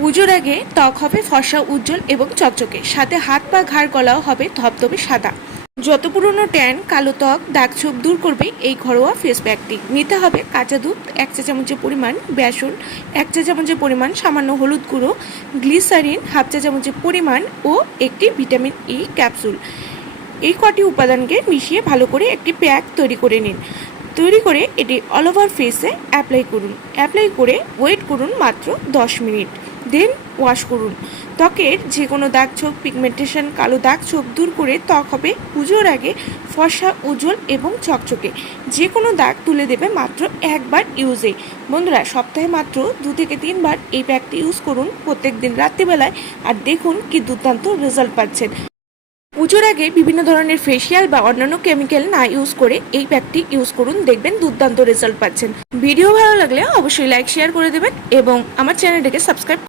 পুজোর আগে ত্বক হবে ফর্সা, উজ্জ্বল এবং চকচকে, সাথে হাত পা ঘাড় গলাও হবে ধবধবে সাদা। যত পুরনো ট্যান, কালো ত্বক, দাগ ছোপ দূর করবে এই ঘরোয়া ফেস প্যাকটি। নিতে হবে কাঁচা দুধ 1 চা চামচের পরিমাণ, বেসন 1 চা চামচের পরিমাণ, সামান্য হলুদ গুঁড়ো, গ্লিসারিন 1/2 চা চামচের পরিমাণ ও একটি ভিটামিন ই ক্যাপসুল। এই কটি উপাদানকে মিশিয়ে ভালো করে একটি প্যাক তৈরি করে নিন। তৈরি করে এটি অল ওভার ফেসে অ্যাপ্লাই করুন। অ্যাপ্লাই করে ওয়েট করুন মাত্র 10 মিনিট, দেন ওয়াশ করুন। ত্বকের যে কোনো দাগ ছোপ, পিগমেন্টেশন, কালো দাগ ছোপ দূর করে ত্বক হবে পুজোর আগে ফর্সা, উজ্জ্বল এবং চকচকে। যে কোনো দাগ তুলে দেবে মাত্র একবার ইউজে। বন্ধুরা, সপ্তাহে মাত্র 2 থেকে 3 বার এই প্যাকটি ইউজ করুন প্রত্যেক দিন রাত্রিবেলায়, আর দেখুন কি দুর্দান্ত রেজাল্ট পাচ্ছেন। পুজোর আগে বিভিন্ন ধরনের ফেসিয়াল বা অন্যান্য কেমিক্যাল না ইউজ করে এই প্যাকটি ইউজ করুন, দেখবেন দুর্দান্ত রেজাল্ট পাচ্ছেন। ভিডিও ভালো লাগলে অবশ্যই লাইক শেয়ার করে দেবেন এবং আমার চ্যানেলটিকে সাবস্ক্রাইব